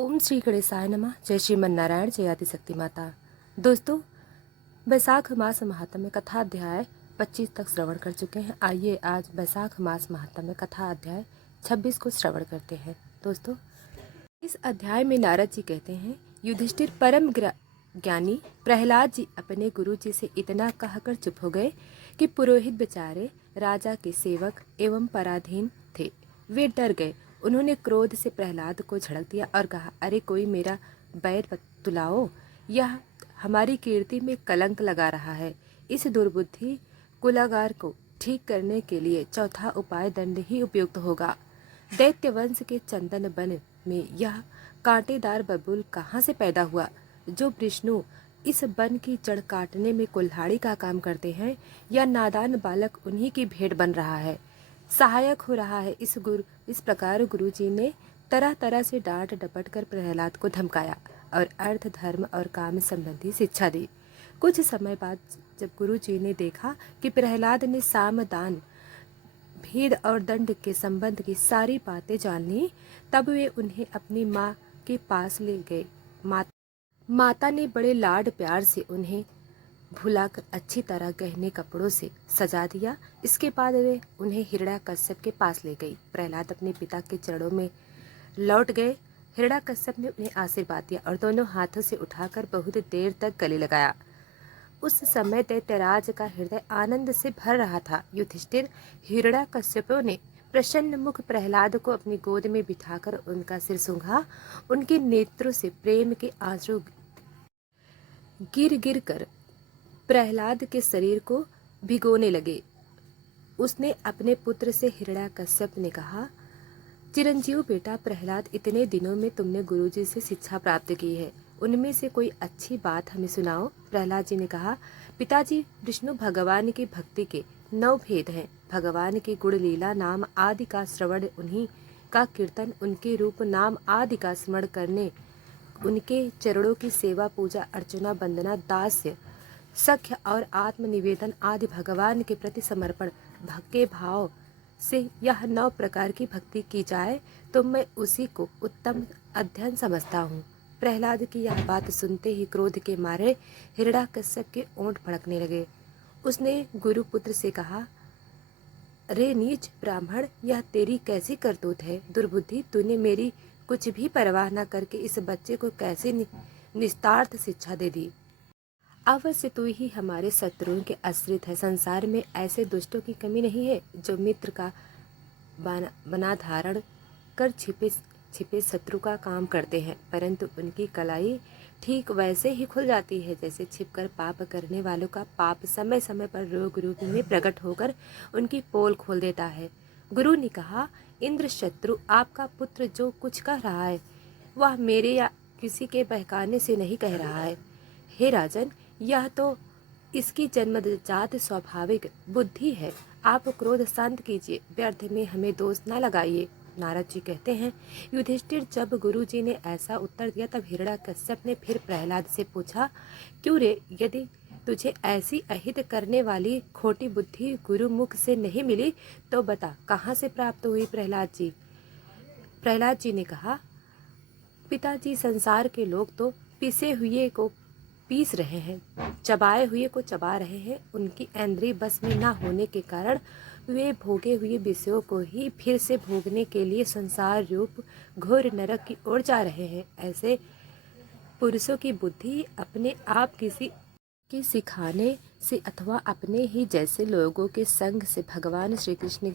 ओम श्री गणेशाय नमः। जय श्रीमन नारायण, जय आदिशक्ति माता। दोस्तों, बैसाख मास महात्म्य कथा अध्याय 25 तक श्रवण कर चुके हैं। आइए आज बैसाख मास महात्म्य कथा अध्याय 26 को श्रवण करते हैं। दोस्तों, इस अध्याय में नारद जी कहते हैं, युधिष्ठिर परम ज्ञानी प्रहलाद जी अपने गुरु जी से इतना कहकर चुप हो गए कि पुरोहित बेचारे राजा के सेवक एवं पराधीन थे। वे डर गए। उन्होंने क्रोध से प्रहलाद को झड़क दिया और कहा, अरे कोई मेरा बैर तुलाओ, यह हमारी कीर्ति में कलंक लगा रहा है। इस दुर्बुद्धि कुलागार को ठीक करने के लिए चौथा उपाय दंड ही उपयुक्त होगा। दैत्य वंश के चंदन वन में यह कांटेदार बबूल कहाँ से पैदा हुआ जो विष्णु इस वन की जड़ काटने में कुल्हाड़ी का काम करते हैं? या नादान बालक उन्हीं की भेंट बन रहा है, सहायक हो रहा है। इस प्रकार गुरुजी ने तरह तरह से डांट डपट कर प्रहलाद को धमकाया और अर्थ धर्म और काम संबंधी शिक्षा दी। कुछ समय बाद जब गुरुजी ने देखा कि प्रहलाद ने साम दान भेद और दंड के संबंध की सारी बातें जान ली, तब वे उन्हें अपनी माँ के पास ले गए। माता ने बड़े लाड प्यार से उन्हें भुलाकर अच्छी तरह गहने कपड़ों से सजा दिया। इसके बाद वे उन्हें हिरण्याकश्यप के पास ले गई। प्रहलाद अपने पिता के चरणों में लौट गए। हिरण्याकश्यप ने उन्हें आशीर्वाद दिया और दोनों हाथों से उठाकर बहुत देर तक गले लगाया। उस समय दैत्यराज का हृदय आनंद से भर रहा था। युधिष्ठिर हिरण्याकश्यपों ने प्रसन्न मुख प्रहलाद को अपनी गोद में बिठाकर उनका सिर सूंघा। उनके नेत्रों से प्रेम के आंसू गिर गिर कर प्रहलाद के शरीर को भिगोने लगे। उसने अपने पुत्र से हिरण्याकश्यप ने कहा, चिरंजीव बेटा प्रहलाद, इतने दिनों में तुमने गुरुजी से शिक्षा प्राप्त की है, उनमें से कोई अच्छी बात हमें सुनाओ। प्रहलाद जी ने कहा, पिताजी, विष्णु भगवान की भक्ति के 9 भेद हैं। भगवान की गुण लीला नाम आदि का श्रवण, उन्हीं का कीर्तन, उनके रूप नाम आदि का स्मरण करने, उनके चरणों की सेवा पूजा अर्चना वंदना दास्य सख्य और आत्म निवेदन आदि भगवान के प्रति समर्पण के भाव से यह 9 प्रकार की भक्ति की जाए तो मैं उसी को उत्तम अध्ययन समझता हूँ। प्रहलाद की यह बात सुनते ही क्रोध के मारे हिरण्याकश्यप के ओंठ फड़कने लगे। उसने गुरुपुत्र से कहा, रे नीच ब्राह्मण, यह तेरी कैसी करतूत है? दुर्बुद्धि, तूने मेरी कुछ भी परवाह न करके इस बच्चे को कैसे निस्तार्थ शिक्षा दे दी? अवश्य तू ही हमारे शत्रुओं के आश्रित है। संसार में ऐसे दुष्टों की कमी नहीं है जो मित्र का बना धारण कर छिपे शत्रु का काम करते हैं, परंतु उनकी कलाई ठीक वैसे ही खुल जाती है जैसे छिपकर पाप करने वालों का पाप समय समय पर रोग रूप में प्रकट होकर उनकी पोल खोल देता है। गुरु ने कहा, इंद्र शत्रु, आपका पुत्र जो कुछ कह रहा है वह मेरे या किसी के बहकाने से नहीं कह रहा है। हे राजन, यह तो इसकी जन्मजात स्वाभाविक बुद्धि है। आप क्रोध शांत कीजिए, व्यर्थ में हमें दोष न लगाइए। नारद जी कहते हैं, युधिष्ठिर, जब गुरु जी ने ऐसा उत्तर दिया तब हिरण्याकश्यप ने फिर प्रहलाद से पूछा, क्यों रे, यदि तुझे ऐसी अहित करने वाली खोटी बुद्धि गुरु मुख से नहीं मिली तो बता कहाँ से प्राप्त हुई? प्रहलाद जी ने कहा, पिताजी, संसार के लोग तो पिसे हुए को पीस रहे हैं, चबाए हुए को चबा रहे हैं। उनकी इंद्रिय बस में न होने के कारण वे भोगे हुए विषयों को ही फिर से भोगने के लिए संसार रूप घोर नरक की ओर जा रहे हैं। ऐसे पुरुषों की बुद्धि अपने आप किसी के सिखाने से अथवा अपने ही जैसे लोगों के संग से भगवान श्री कृष्ण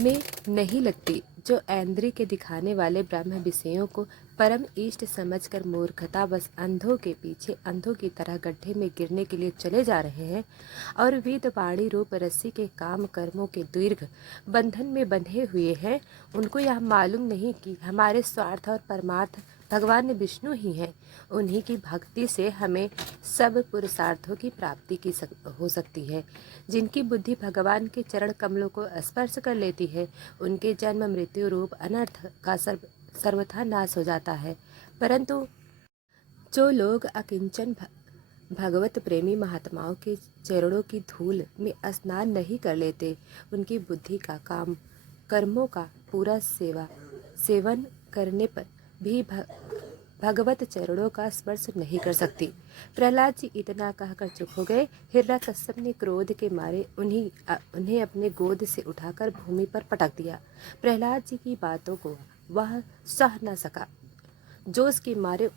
में नहीं लगती। जो इंद्रिय के दिखाने वाले ब्रह्म विषयों को परम इष्ट समझकर मूर्खता बस अंधों के पीछे अंधों की तरह गड्ढे में गिरने के लिए चले जा रहे हैं और वेद वाणी रूप रस्सी के काम कर्मों के दीर्घ बंधन में बंधे हुए हैं, उनको यह मालूम नहीं कि हमारे स्वार्थ और परमार्थ भगवान विष्णु ही हैं। उन्हीं की भक्ति से हमें सब पुरुषार्थों की प्राप्ति हो सकती है। जिनकी बुद्धि भगवान के चरण कमलों को स्पर्श कर लेती है, उनके जन्म मृत्यु रूप अनर्थ का सर्वथा नाश हो जाता है। परंतु जो लोग अकिंचन भगवत प्रेमी महात्माओं के चरणों की धूल में स्नान नहीं कर लेते, उनकी बुद्धि का कर्मों का पूरा सेवन करने पर भी भगवत चरणों का स्पर्श नहीं कर सकती। प्रहलाद जी इतना कहकर चुप हो गए। हिरण्यकश्यप ने क्रोध के मारे उन्हें अपने गोद से उठाकर भूमि पर पटक दिया। प्रहलाद जी की बातों को वह सह न सका। जोश के मारे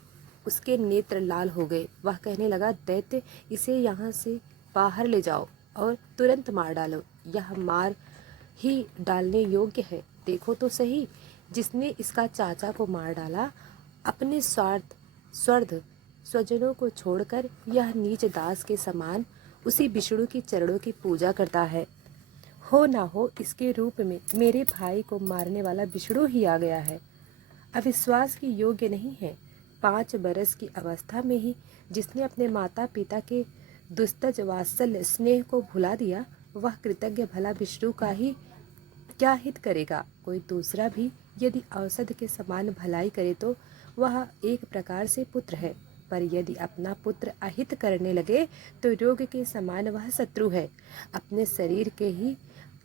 उसके नेत्र लाल हो गए। वह कहने लगा, दैत्य, इसे यहाँ से बाहर ले जाओ और तुरंत मार डालो। यह मार ही डालने योग्य है। देखो तो सही, जिसने इसका चाचा को मार डाला, अपने स्वर्ध स्वजनों को छोड़कर यह नीच दास के समान उसी विष्णु की चरणों की पूजा करता है। हो ना हो इसके रूप में मेरे भाई को मारने वाला विष्णु ही आ गया है। अविश्वास की योग्य नहीं है। 5 बरस की अवस्था में ही जिसने अपने माता पिता के दुस्तज वात्सल्य स्नेह को भुला दिया, वह कृतज्ञ भला विष्णु का ही क्या हित करेगा। कोई दूसरा भी यदि औषध के समान भलाई करे तो वह एक प्रकार से पुत्र है, पर यदि अपना पुत्र अहित करने लगे तो रोग के समान वह शत्रु है। अपने शरीर के ही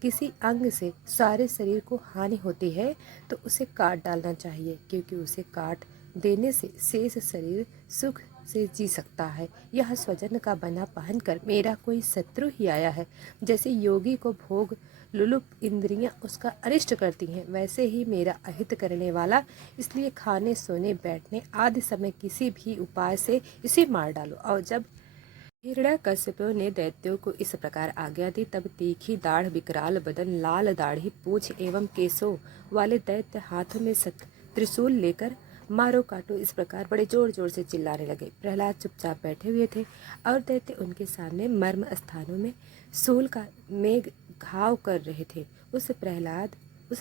किसी अंग से सारे शरीर को हानि होती है तो उसे काट डालना चाहिए, क्योंकि उसे काट देने से शेष शरीर सुख से जी सकता है। यह स्वजन का बना पहनकर मेरा कोई शत्रु ही आया है। जैसे योगी को भोग लुलुप इंद्रियां उसका अनिष्ट करती हैं, वैसे ही मेरा अहित करने वाला, इसलिए खाने सोने बैठने आदि समय किसी भी उपाय से इसे मार डालो। और जब हिरण्यकश्यप ने दैत्यों को इस प्रकार आज्ञा दी, तब तीखी दाढ़, विकराल बदन, लाल दाढ़ी, पूंछ एवं केसों वाले दैत्य हाथों में त्रिशूल लेकर मारो काटो इस प्रकार बड़े जोर जोर से चिल्लाने लगे। प्रहलाद चुपचाप बैठे हुए थे और दैत्य उनके सामने मर्म स्थानों में सूल का मेघ घाव कर रहे थे। उस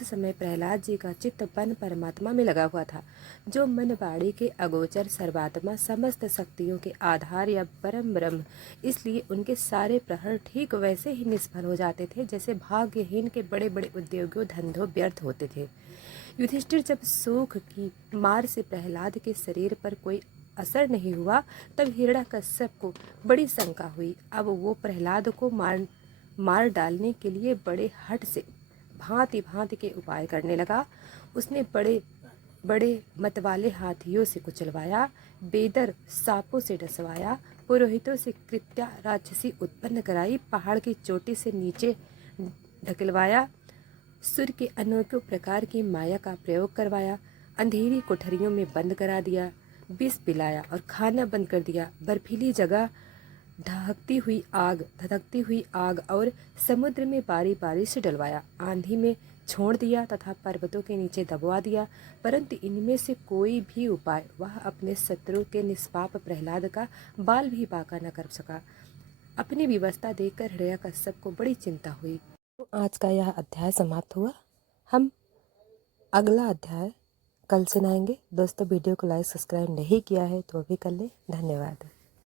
समय प्रहलाद जी का चित्त वन परमात्मा में लगा हुआ था, जो मन बाड़ी के अगोचर सर्वात्मा, समस्त शक्तियों के आधार या परम ब्रह्म। इसलिए उनके सारे प्रहर ठीक वैसे ही निष्फल हो जाते थे जैसे भाग्यहीन के बड़े बड़े उद्योगों धंधों व्यर्थ होते थे। युधिष्ठिर जब सूख की मार से प्रहलाद के शरीर पर कोई असर नहीं हुआ, तब हिरण्यकश्यप को बड़ी शंका हुई। अब वो प्रहलाद को मार डालने के लिए बड़े हठ से भांति भांति के उपाय करने लगा। उसने बड़े बड़े मतवाले हाथियों से कुचलवाया, बेदर सांपों से डसवाया, पुरोहितों से कृत्या राक्षसी उत्पन्न कराई, पहाड़ की चोटी से नीचे ढकेलवाया, सुर के अनेकों प्रकार की माया का प्रयोग करवाया, अंधेरी कोठरियों में बंद करा दिया, विष पिलाया और खाना बंद कर दिया, बर्फीली जगह धधकती हुई आग और समुद्र में बारी बारी से डलवाया, आंधी में छोड़ दिया तथा पर्वतों के नीचे दबवा दिया। परंतु इनमें से कोई भी उपाय वह अपने शत्रु के निष्पाप प्रहलाद का बाल भी बांका न कर सका। अपनी व्यवस्था देखकर हिरण्यकश्यप को बड़ी चिंता हुई। तो आज का यह अध्याय समाप्त हुआ। हम अगला अध्याय कल सुनाएंगे। दोस्तों, वीडियो को लाइक सब्सक्राइब नहीं किया है तो अभी कर लें। धन्यवाद।